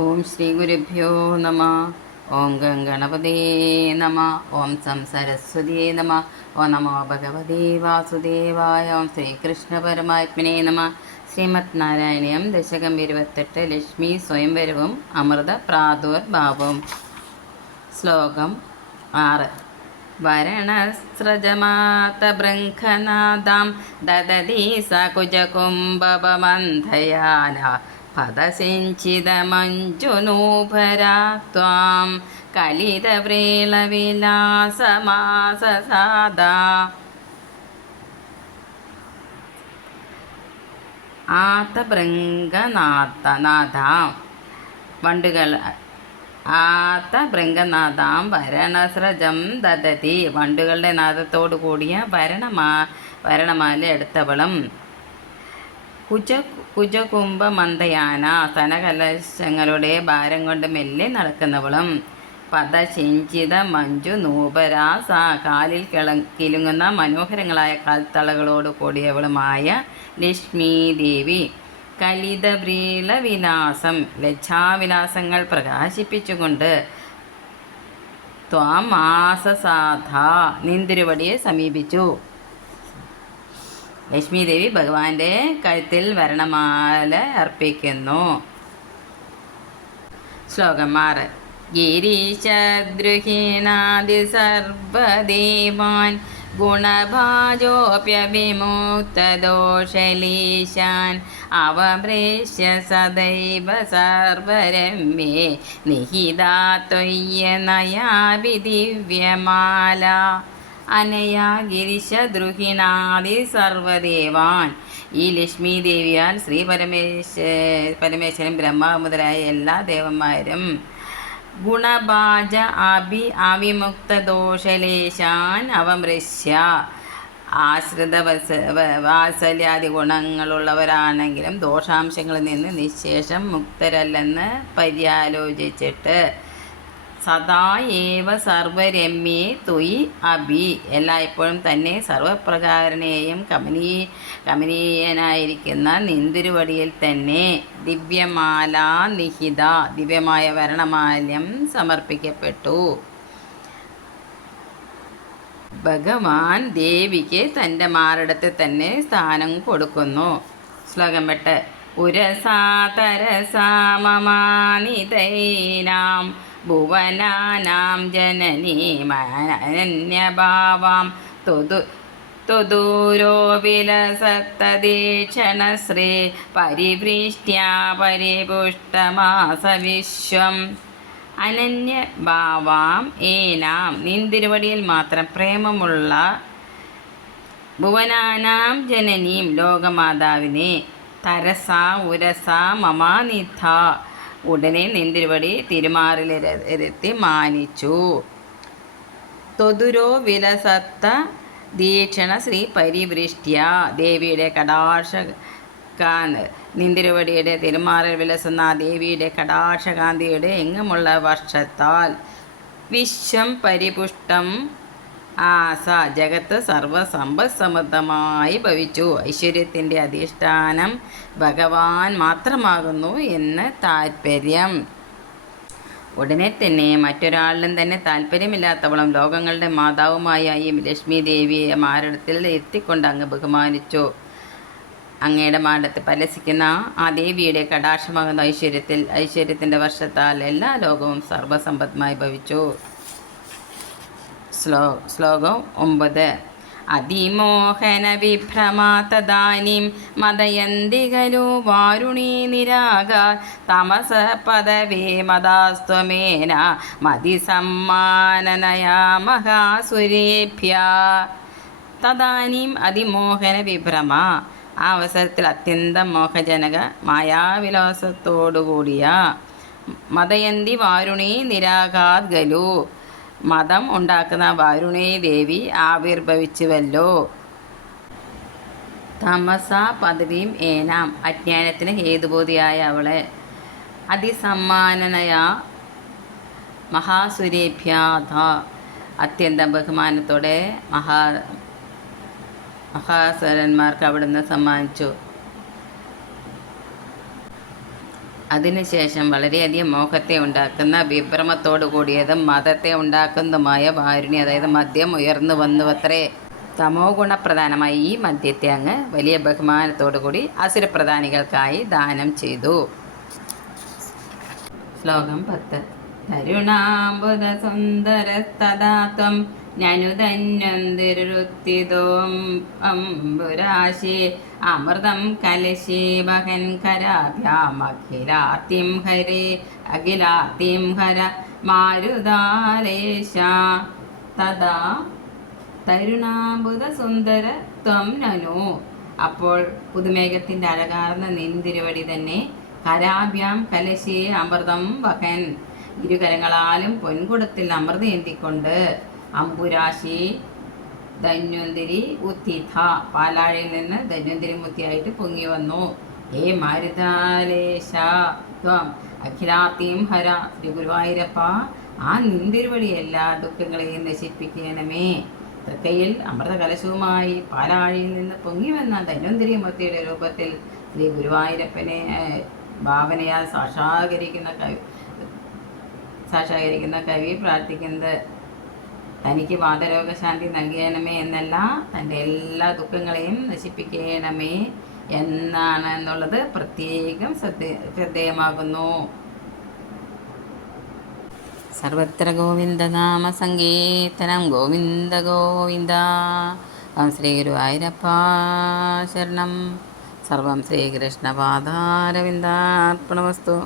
ഓം ശ്രീ ഗുരുഭ്യോ നമ. ഓം ഗണപതേ നമ. ഓം സരസ്വതിയേ നമ. ഓം നമോ ഭഗവതേ വാസുദേവായ. ഓം ശ്രീകൃഷ്ണ പരമാത്മനേ നമ. ശ്രീമദ് നാരായണീയം ദശകം 28. ലക്ഷ്മി സ്വയംവരവും അമൃത പ്രാദുർഭാവവും. ശ്ലോകം 6. വരണസ്രജമാതബൃംഖനാദാം ദദതി സകുജകുംഭമന്ധയാന പദസിഞ്ചിതമഞ്ജുനൂഭരാ ത്വാം കലിതവ്രീളവിലാസമാസസാദാ. ആതബൃംഗനാഥാം വണ്ടുകൾ ആതബൃംഗനാഥാം വരണസ്രജം ദദതി വണ്ടുകളുടെ നാദത്തോടു കൂടിയ വരണമാല എടുത്തവളും കുജകുംഭമന്ദയാന സ്തനകലശങ്ങളുടെ ഭാരം കൊണ്ട് മെല്ലെ നടക്കുന്നവളും പദശിഞ്ചിത മഞ്ജു നൂപരാസ കാലിൽ കിലുങ്ങുന്ന മനോഹരങ്ങളായ കാൽത്തളകളോട് കൂടിയവളുമായ ലക്ഷ്മീ ദേവി കലിതവ്രീളവിലാസം ലജ്ജാവിലാസങ്ങൾ പ്രകാശിപ്പിച്ചുകൊണ്ട് ത്വാമാസസാധ നിന്തിരുവടിയെ സമീപിച്ചു. ലക്ഷ്മി ദേവി ഭഗവാന്റെ കഴുത്തിൽ വരണമാല അർപ്പിക്കുന്നു. ശ്ലോകം 6. ഗിരീശദ്രുഹീനാദി സർവദേവാൻ ഗുണഭാജോപ്യവിമുക്തദോഷലീശാൻ അവമൃശ്യ സദൈവ സർവരമ്യേ നിഹിതാ ത്വയ്യനയാഭി ദിവ്യമാല അനയാ ഗിരിശദ്രുഹിണാദി സർവദേവാൻ. ഈ ലക്ഷ്മീ ദേവിയാൽ ശ്രീ പരമേശ്വരൻ ബ്രഹ്മാവ് മുതലായ എല്ലാ ദേവന്മാരും ഗുണഭാജ അവിമുക്തദോഷലേശാൻ അവമൃശ്യ ആശ്രിത വാത്സല്യാദി ഗുണങ്ങളുള്ളവരാണെങ്കിലും ദോഷാംശങ്ങളിൽ നിന്ന് നിശേഷം മുക്തരല്ലെന്ന് പര്യാലോചിച്ചിട്ട് സദാ ഏവ സർവരമ്യേ ത്വയി അഭി എല്ലായ്പ്പോഴും തന്നെ സർവപ്രകാരനെയും കമനീയനായിരിക്കുന്ന നിന്തിരുവടിയിൽ തന്നെ ദിവ്യമാല നിഹിത ദിവ്യമായ വരണമാല്യം സമർപ്പിക്കപ്പെട്ടു. ഭഗവാൻ ദേവിക്ക് തൻ്റെ മാറിടത്ത് തന്നെ സ്ഥാനം കൊടുക്കുന്നു. ശ്ലോകം 8. ഉരസാ തരസാ മമാനിതൈനാം ഭുവനാനാം ജനനീമനന്യഭാവാം ത്വദൂരോ വിലസക്തദീക്ഷണശ്രീ പരിവൃഷ്ട്യാ പരിപുഷ്ടമാസ വിശ്വം. അനന്യഭാവാം ഏനാം നിന്തിരുവടിയിൽ മാത്രം പ്രേമമുള്ള ഭുവനാനാം ജനനീം ലോകമാതാവിനെ തരസാ ഉരസാ മമാനിധ ഉടനെ നിന്തിരുവടി തിരുമാറിലിരുത്തി മാനിച്ചു. ത്വദുരോ വിലസത്ത ദീക്ഷണ ശ്രീ പരിവൃഷ്ട്യ ദേവിയുടെ നിന്തിരുവടിയുടെ തിരുമാറിൽ വിലസുന്ന ദേവിയുടെ കടാക്ഷകാന്തിയുടെ എങ്ങുമുള്ള വർഷത്താൽ വിശ്വം പരിപുഷ്ടം ആസ ജഗത്ത് സർവസമ്പത്സമൃദ്ധമായി ഭവിച്ചു. ഐശ്വര്യത്തിൻ്റെ അധിഷ്ഠാനം ഭഗവാൻ മാത്രമാകുന്നു എന്ന് താൽപ്പര്യം. ഉടനെ തന്നെ മറ്റൊരാളിലും തന്നെ താല്പര്യമില്ലാത്തവളും ലോകങ്ങളുടെ മാതാവുമായ ഈ ലക്ഷ്മി ദേവിയെ മാറിടത്തിൽ എത്തിക്കൊണ്ട് അങ്ങ് ബഹുമാനിച്ചു. അങ്ങയുടെ മാടത്ത് പലസിക്കുന്ന ആ ദേവിയുടെ കടാക്ഷമാകുന്ന ഐശ്വര്യത്തിൻ്റെ വർഷത്താൽ എല്ലാ ലോകവും സർവസമ്പത്തുമായി ഭവിച്ചു. ശ്ലോകം 9. അതിമോഹന വിഭ്രമാതദാനീം മദയന്തി ഖലു വാരുണീ നിരാഗാ തമസ പദവേ മദാസ്ത്വമേന മതിസമ്മാനനയാ മഹാസുരേഭ്യ. തദാനീം അതിമോഹന വിഭ്രമ ആ അവസരത്തിൽ അത്യന്തം മോഹജനക മായാവിലാസത്തോടുകൂടിയ മദയന്തി വാരുണീ നിരാഗാത് ഖലു മതം ഉണ്ടാക്കുന്ന വാരുണീ ദേവി ആവിർഭവിച്ചുവല്ലോ. തമസ പദവിയും ഏനാം അജ്ഞാനത്തിന് ഹേതുബോധിയായ അവളെ അതിസമ്മാനനയാ മഹാസുരേഭ്യാധ അത്യന്തം ബഹുമാനത്തോടെ മഹാസുരന്മാർക്ക് അവിടുന്ന് സമ്മാനിച്ചു. അതിനുശേഷം വളരെയധികം മോഹത്തെ ഉണ്ടാക്കുന്ന വിഭ്രമത്തോടു കൂടിയതും മതത്തെ ഉണ്ടാക്കുന്നതുമായ വാരുണി, അതായത് മദ്യം ഉയർന്നു വന്നുവത്രേ. തമോ ഗുണപ്രധാനമായ ഈ മദ്യത്തെ അങ്ങ് വലിയ ബഹുമാനത്തോടു കൂടി അസുരപ്രധാനികൾക്കായി ദാനം ചെയ്തു. ശ്ലോകം 10. തരുണാംബുധ സുന്ദരസ്തദാ ത്വം നനുധന്വന്തിരുത്തിതോ അംബുരാശി അമൃതം കലശീ വഹൻ കരാഭ്യാമഖിലാർത്തിം ഹരേ അഖിലാർത്തിം ഹര മാരുതാലേശ തഥാ തരുണാംബുധ സുന്ദര ത്വം നനു. അപ്പോൾ പുതുമേഘത്തിൻ്റെ അഴകാർന്ന നിന്തിരുവടി തന്നെ കരാഭ്യാം കലശി അമൃതം വഹൻ, ഇരുകരങ്ങളാലും പൊൻകുടത്തിൽ അമൃത ഏന്തിക്കൊണ്ട്, അമ്പുരാശി ധന്വന്തിരി ഉത്തിഥ, പാലാഴിയിൽ നിന്ന് ധന്വന്തിരി മുത്തിയായിട്ട് പൊങ്ങി വന്നു. ഹേ മാരുതാലേശ ത്വം അഖിലാർത്തിം ഹര, ശ്രീ ഗുരുവായൂരപ്പ ആ നിന്തിരുവടി എല്ലാ ദുഃഖങ്ങളെയും നശിപ്പിക്കണമേ. തൃക്കയിൽ അമൃത കലശവുമായി പാലാഴിയിൽ നിന്ന് പൊങ്ങി വന്ന ധന്വന്തിരി മുത്തിയുടെ രൂപത്തിൽ ശ്രീ ഗുരുവായൂരപ്പനെ ഭാവനയാൽ സാക്ഷാത്കരിക്കുന്ന കവി പ്രാർത്ഥിക്കുന്നത് തനിക്ക് വാതരോഗശാന്തി നൽകണമേ എന്നല്ല, തൻ്റെ എല്ലാ ദുഃഖങ്ങളെയും നശിപ്പിക്കണമേ എന്നാണ് എന്നുള്ളത് പ്രത്യേകം ശ്രദ്ധേയമാകുന്നു. സർവത്ര ഗോവിന്ദനാമ സങ്കീർത്തനം. ഗോവിന്ദ ഗോവിന്ദ. ശ്രീ ഗുരുവായൂരപ്പ ശരണം. സർവം ശ്രീകൃഷ്ണപാദാരവിന്ദാർപ്പണമസ്തു.